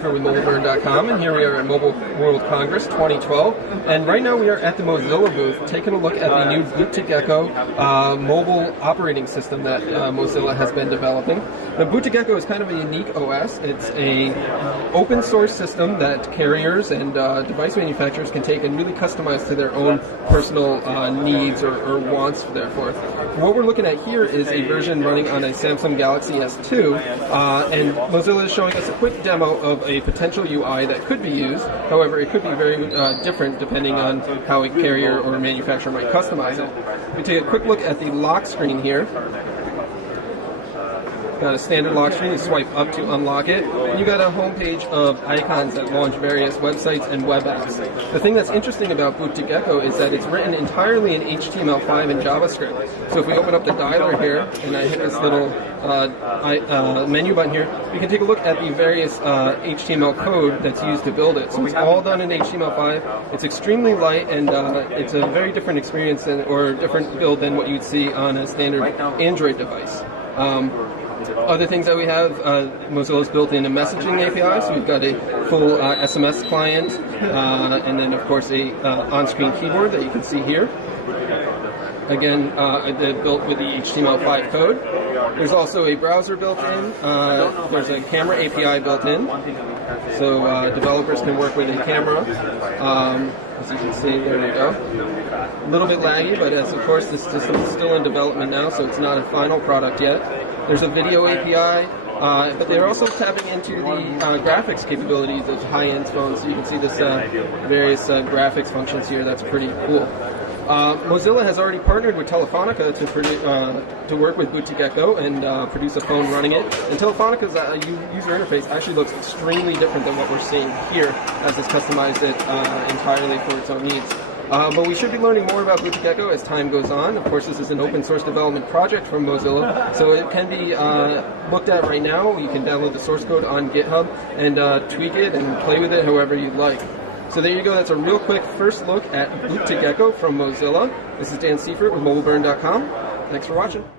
Seifert with MobileBurn.com, and here we are at Mobile World Congress 2012. And right now we are at the Mozilla booth taking a look at the new Boot to Gecko mobile operating system that Mozilla has been developing. The Boot to Gecko is kind of a unique OS. It's an open source system that carriers and device manufacturers can take and really customize to their own personal needs or wants, therefore. What we're looking at here is a version running on a Samsung Galaxy S2, and Mozilla is showing us a quick demo of a potential UI that could be used. However, it could be very different depending on how a carrier or a manufacturer might customize it. We take a quick look at the lock screen here. Got a standard lock screen, you swipe up to unlock it, and you got a home page of icons that launch various websites and web apps. The thing that's interesting about Boot to Gecko is that it's written entirely in HTML5 and JavaScript. So if we open up the dialer here, and I hit this little menu button here, we can take a look at the various HTML code that's used to build it. So it's all done in HTML5. It's extremely light, and it's a very different experience or different build than what you'd see on a standard Android device. Other things that we have, Mozilla's built in a messaging API, so we've got a full SMS client, and then of course a on-screen keyboard that you can see here. Again, built with the HTML5 code. There's also a browser built in. There's a camera API built in, so developers can work with a camera. As you can see, there we go. A little bit laggy, but of course this system is still in development now, so it's not a final product yet. There's a video API, but they're also tapping into the graphics capabilities of high-end phones, so you can see this various graphics functions here. That's pretty cool. Mozilla has already partnered with Telefonica to work with Boot to Gecko and produce a phone running it. And Telefonica's user interface actually looks extremely different than what we're seeing here, as it's customized it entirely for its own needs. But we should be learning more about Boot to Gecko as time goes on. Of course, this is an open source development project from Mozilla, so it can be looked at right now. You can download the source code on GitHub and tweak it and play with it however you'd like. So there you go. That's a real quick first look at Boot to Gecko from Mozilla. This is Dan Seifert with MobileBurn.com. Thanks for watching.